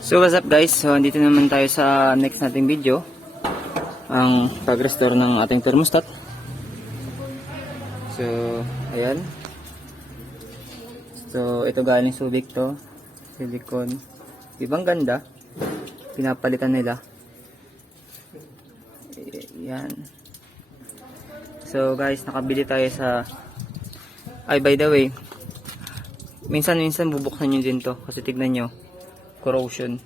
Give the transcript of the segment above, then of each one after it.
So what's up guys, so andito naman tayo sa next nating video, ang pag-restore ng ating thermostat. So ayan, so ito galing Subic to, silicone, ibang ganda, pinapalitan nila. Ayan. So guys, nakabili tayo sa, by the way, minsan bubuksan nyo din to kasi tignan nyo, corrosion.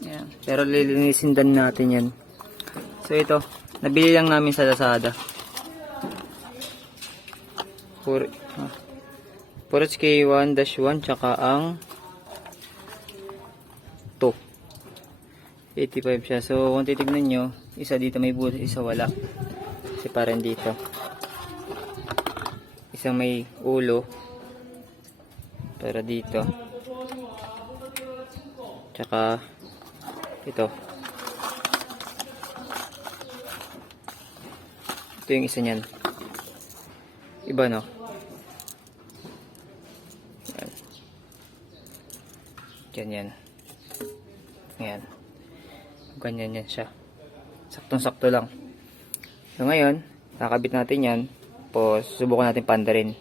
Ayan. Pero lilinisin din natin yan. So ito, nabili lang namin sa Lazada. Purits K1-1 tsaka ang 2. 85 siya. So kung titignan nyo, isa dito may butas, isa wala. Kasi parang dito. Isang may ulo. Para dito. Tsaka ito. Ito yung isa niyan. Iba no? Yan. Ganyan. Ayan. Ganyan yan siya. Saktong-sakto lang. So ngayon, nakakabit natin yan. Tapos subukan natin pandarin.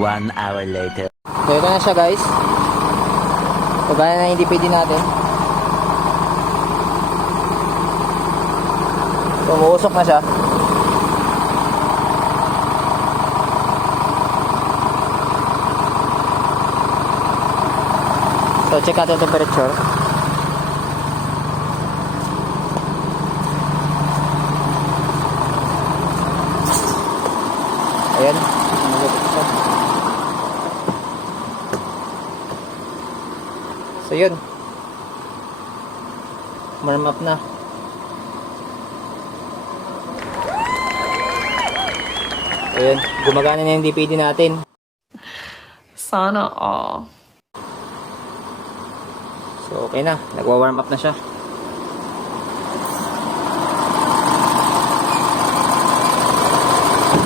One hour later. So ito na siya guys. Pagana na hindi pwede natin. So umuusok na siya. So check natin yung temperature. Ayan. So yun, warm up na. Ayan, gumagana na yung DPD natin. Sana all. So okay na, nagwa-warm up na siya.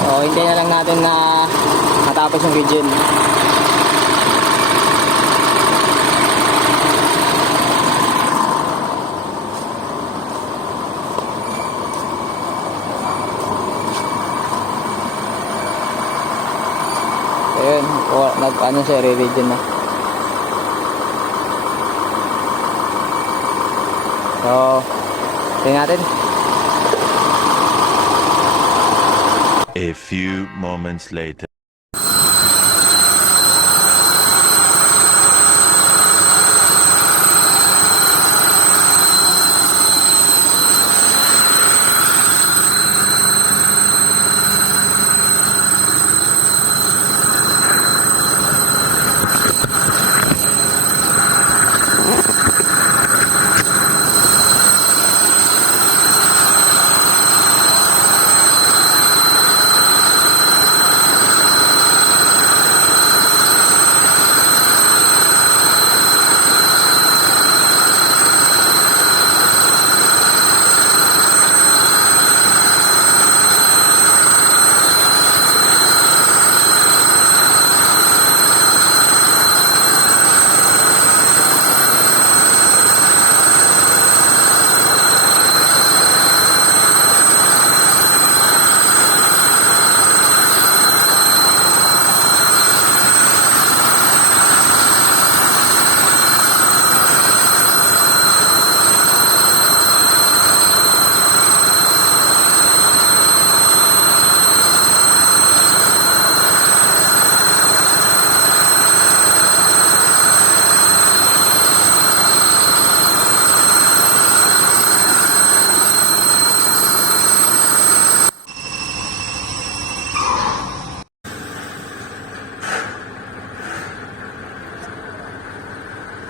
So hintayin na lang natin na matapos yung video. Ayun, nag-ano siya, re-region na. So, tingnan natin. A few moments later.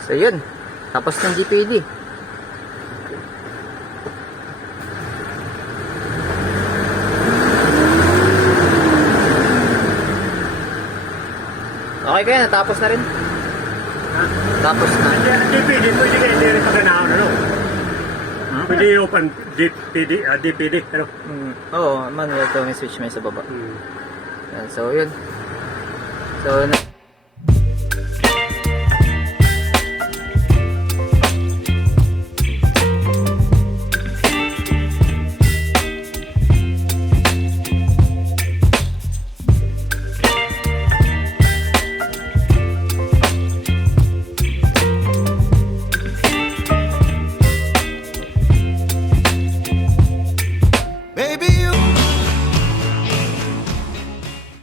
So yun, tapos ng GPD. Okay kaya, natapos na rin. Tapos na. DPD, pwede kayo hindi rin pagkanaon, ano? Pwede open DPD, ano? Oo, manual to, may switch may sa baba. Yan, so yun. So,